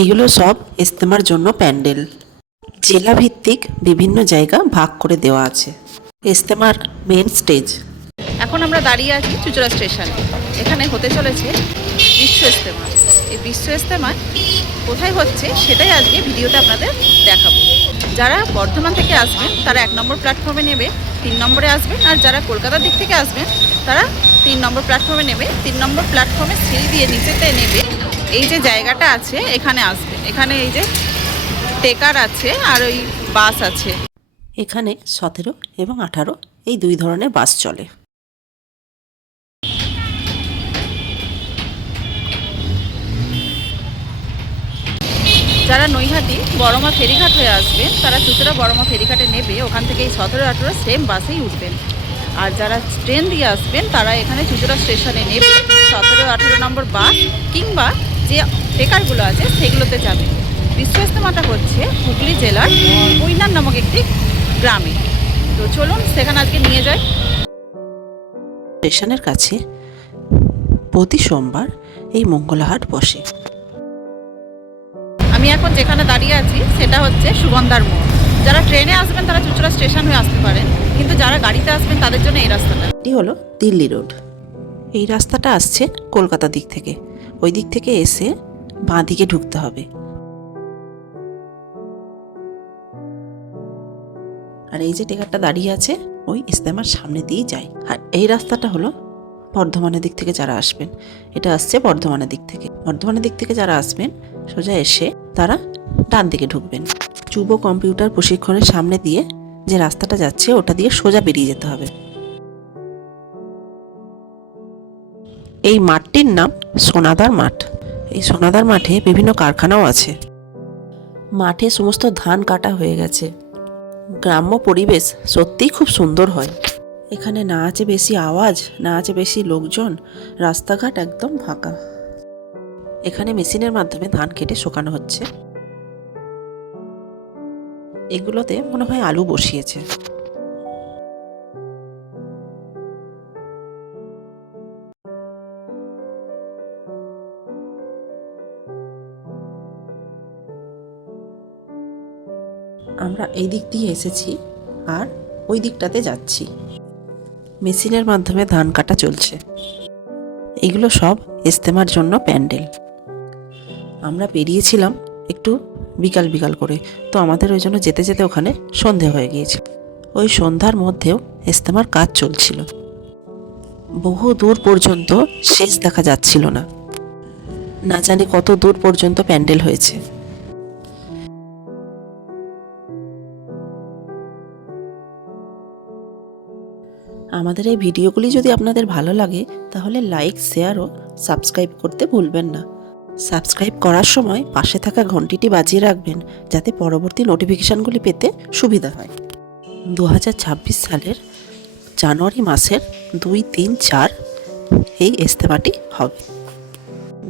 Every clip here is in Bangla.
এইগুলো সব ইজতেমার জন্য প্যান্ডেল। জেলা ভিত্তিক বিভিন্ন জায়গা ভাগ করে দেওয়া আছে। ইজতেমার মেন স্টেজ। এখন আমরা দাঁড়িয়ে আছি চুঁচুড়া স্টেশনে। এখানে হতে চলেছে বিশ্ব ইজতেমা। এই বিশ্ব ইজতেমা কোথায় হচ্ছে সেটাই আজকে ভিডিওতে আপনাদের দেখাবো। যারা বর্ধমান থেকে আসবেন তারা 1 নম্বর প্ল্যাটফর্মে নেবে, 3 নম্বরে আসবেন। আর যারা কলকাতার দিক থেকে আসবেন তারা 3 নম্বর প্ল্যাটফর্মে নেবে। 3 নম্বর প্ল্যাটফর্মে সিঁড়ি দিয়ে নিচেতে নেবে এই যে জায়গাটা আছে এখানে আসবেন। এখানে এই যে টেকার আছে আর ওই বাস আছে। এখানে 17 এবং 18 এই 2 ধরনের বাস চলে। যারা নৈহাটি বড়মা ফেরিঘাট হয়ে আসবেন তারা চুঁচুড়া বড়মা ফেরিঘাটে নেবে, ওখান থেকে এই 17-18 সেম বাসেই উঠবেন। আর যারা ট্রেন দিয়ে আসবেন তারা এখানে চুঁচুড়া স্টেশনে নেবে 17-18 নম্বর বাস কিংবা যে টেকারগুলো আছে সেগুলোতে যাবে। বিশ্ব ইজতেমাটা হচ্ছে হুগলি জেলার কৈনার নামক একটি গ্রামে। তো চলুন সেখানে আজকে নিয়ে যাই। স্টেশনের কাছে প্রতি সোমবার এই মঙ্গলাহাট বসে। আমি এখন যেখানে দাঁড়িয়ে আছি সেটা হচ্ছে সুগন্ধার মোড়। যারা ট্রেনে আসবেন তারা চুঁচুড়া স্টেশন হয়ে আসতে পারেন, কিন্তু যারা গাড়িতে আসবেন তাদের জন্য এই রাস্তাটা। এটি হলো দিল্লি রোড। এই রাস্তাটা আসছে কলকাতা দিক থেকে। ওই দিক থেকে এসে বাঁ দিকে ঢুকতে হবে। আর এই যে টেকারটা দাঁড়িয়ে আছে ওই ইজতেমার সামনে দিয়ে যায়। আর এই রাস্তাটা হলো বর্ধমানের দিক থেকে যারা আসবেন, এটা আসছে বর্ধমানের দিক থেকে। বর্ধমানের দিক থেকে যারা আসবেন সোজা এসে তারা ডান দিকে ঢুকবেন। যুব কম্পিউটার প্রশিক্ষণের সামনে দিয়ে যে রাস্তাটা যাচ্ছে ওটা দিয়ে সোজা বেরিয়ে যেতে হবে। এই মাঠটির নাম সোনাদার মাঠ। এই সোনাদার মাঠে বিভিন্ন কারখানাও আছে। মাঠে সমস্ত ধান কাটা হয়ে গেছে। গ্রাম্য পরিবেশ সত্যিই খুব সুন্দর হয়। এখানে না আছে বেশি আওয়াজ, না আছে বেশি লোকজন, রাস্তাঘাট একদম ফাঁকা। এখানে মেশিনের মাধ্যমে ধান কেটে শুকানো হচ্ছে। এগুলোতে মনে হয় আলু বসিয়েছে। আমরা এই দিক দিয়ে এসেছি আর ওই দিকটাতে যাচ্ছি। মেশিনের মাধ্যমে ধান কাটা চলছে। এগুলো সব ইজতেমার জন্য প্যান্ডেল। আমরা বেরিয়েছিলাম একটু বিকাল বিকাল করে, তো আমাদের ওই জন্য যেতে যেতে ওখানে সন্ধে হয়ে গিয়েছে। ওই সন্ধ্যার মধ্যেও ইজতেমার কাজ চলছিল। বহু দূর পর্যন্ত শেষ দেখা যাচ্ছিল না। না জানি কত দূর পর্যন্ত প্যান্ডেল হয়েছে। আমাদের এই ভিডিওগুলি যদি আপনাদের ভালো লাগে তাহলে লাইক, শেয়ার ও সাবস্ক্রাইব করতে ভুলবেন না। সাবস্ক্রাইব করার সময় পাশে থাকা ঘন্টিটি বাজিয়ে রাখবেন যাতে পরবর্তী নোটিফিকেশানগুলি পেতে সুবিধা হয়। 2026 সালের জানুয়ারি মাসের 2, 3, 4 এই ইজতেমাটি হবে।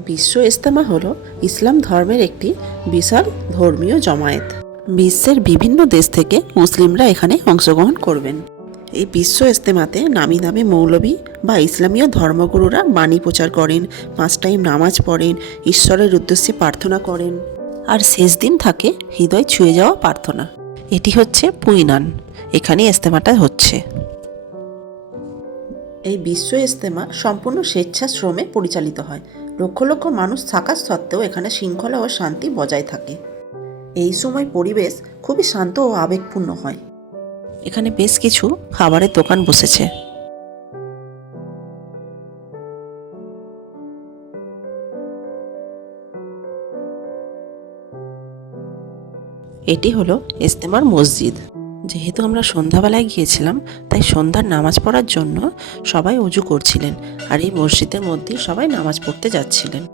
বিশ্ব ইজতেমা হলো ইসলাম ধর্মের একটি বিশাল ধর্মীয় জমায়েত। বিশ্বের বিভিন্ন দেশ থেকে মুসলিমরা এখানে অংশগ্রহণ করবেন। এই বিশ্ব ইজতেমাতে নামি দামি মৌলবী বা ইসলামীয় ধর্মগুরুরা বাণী প্রচার করেন, 5 টাইম নামাজ পড়েন, ঈশ্বরের উদ্দেশ্যে প্রার্থনা করেন। আর শেষ দিন থাকে হৃদয় ছুঁয়ে যাওয়া প্রার্থনা। এটি হচ্ছে পুইনান। এখানে ইজতেমাটা হচ্ছে। এই বিশ্ব ইজতেমা সম্পূর্ণ স্বেচ্ছাশ্রমে পরিচালিত হয়। লক্ষ লক্ষ মানুষ থাকা সত্ত্বেও এখানে শৃঙ্খলা ও শান্তি বজায় থাকে। এই সময় পরিবেশ খুবই শান্ত ও আবেগপূর্ণ হয়। এখানে বেশ কিছু খাবারের দোকান বসেছে। এটি হলো ইজতেমার মসজিদ। যেহেতু আমরা সন্ধ্যাবেলায় গিয়েছিলাম তাই সন্ধ্যার নামাজ পড়ার জন্য সবাই ওযু করছিলেন আর এই মসজিদের মধ্যেই সবাই নামাজ পড়তে যাচ্ছিলেন।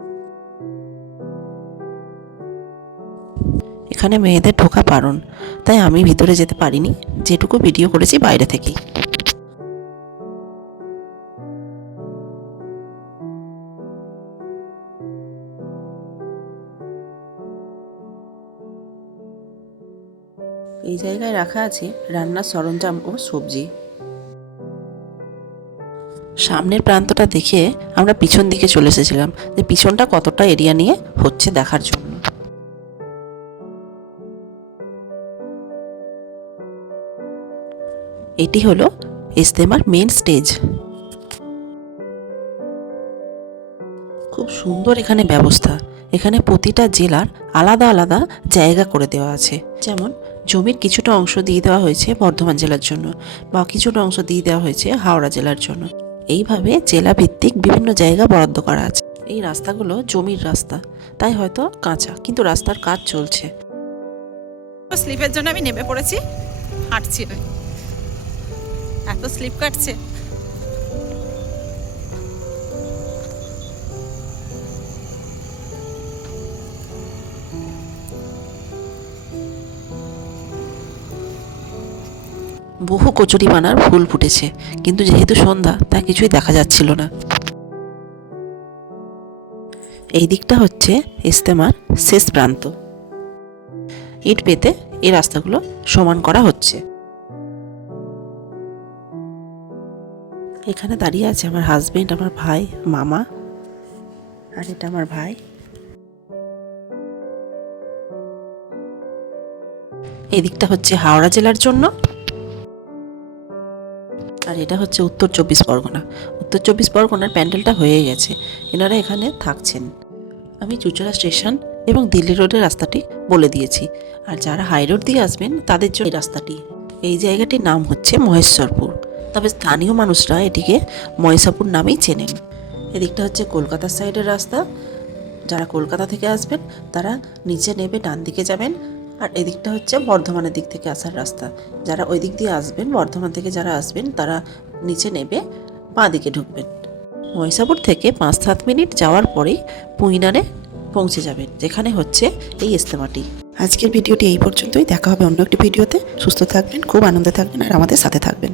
এখানে মেয়েদের ঢোকা বারণ, তাই আমি ভিতরে যেতে পারিনি, যেটুকু ভিডিও করেছি বাইরে থেকেই। এই জায়গায় রাখা আছে রান্নার সরঞ্জাম ও সবজি। সামনের প্রান্তটা দেখে আমরা পিছন দিকে চলে এসেছিলাম যে পিছনটা কতটা এরিয়া নিয়ে হচ্ছে দেখার জন্য। এটি হলো ইজতেমার মেন স্টেজ। খুব সুন্দর এখানে ব্যবস্থা। এখানে প্রতিটা জেলার আলাদা আলাদা জায়গা করে দেওয়া আছে। যেমন জমির কিছুটা অংশ দিয়ে দেওয়া হয়েছে বর্ধমান জেলার জন্য, বা কিছুটা অংশ দিয়ে দেওয়া হয়েছে হাওড়া জেলার জন্য। এইভাবে জেলা ভিত্তিক বিভিন্ন জায়গা বরাদ্দ করা আছে। এই রাস্তাগুলো জমির রাস্তা, তাই হয়তো কাঁচা, কিন্তু রাস্তার কাজ চলছে। স্লিপের জন্য আমি নেমে পড়েছি, হাঁটছি। এত স্লিপ কাটছে। বহু কচুরিপানার ফুল ফুটেছে, কিন্তু যেহেতু সন্ধ্যা তা কিছুই দেখা যাচ্ছিল না। এই দিকটা হচ্ছে ইজতেমার শেষ প্রান্ত। ইট পেতে এই রাস্তাগুলো সমান করা হচ্ছে। এখানে দাঁড়িয়ে আছে আমার হাজবেন্ড, আমার ভাই, মামা, আর এটা আমার ভাই। এই দিকটা হচ্ছে হাওড়া জেলার জন্য, আর এটা হচ্ছে উত্তর 24 পরগনা। উত্তর 24 পরগনার প্যান্ডেলটা হয়ে গেছে, এনারা এখানে থাকছেন। আমি চুচড়া স্টেশন এবং দিল্লি রোডের রাস্তাটি বলে দিয়েছি, আর যারা হাই রোড দিয়ে আসবেন তাদের জন্য এই রাস্তাটি। এই জায়গাটির নাম হচ্ছে মহেশ্বরপুর, তবে স্থানীয় মানুষরা এটিকে মহেশাপুর নামেই চেনেন। এদিকটা হচ্ছে কলকাতার সাইডের রাস্তা। যারা কলকাতা থেকে আসবেন তারা নিচে নেবে ডান দিকে যাবেন, আর এদিকটা হচ্ছে বর্ধমানের দিক থেকে আসার রাস্তা। যারা ওই দিক দিয়ে আসবেন, বর্ধমান থেকে যারা আসবেন, তারা নিচে নেবে বাঁ দিকে ঢুকবেন। মহিষাপুর থেকে 5-7 মিনিট যাওয়ার পরেই পুইনারে পৌঁছে যাবেন, যেখানে হচ্ছে এই ইজতেমাটি। আজকের ভিডিওটি এই পর্যন্তই। দেখা হবে অন্য একটি ভিডিওতে। সুস্থ থাকবেন, খুব আনন্দে থাকবেন, আর আমাদের সাথে থাকবেন।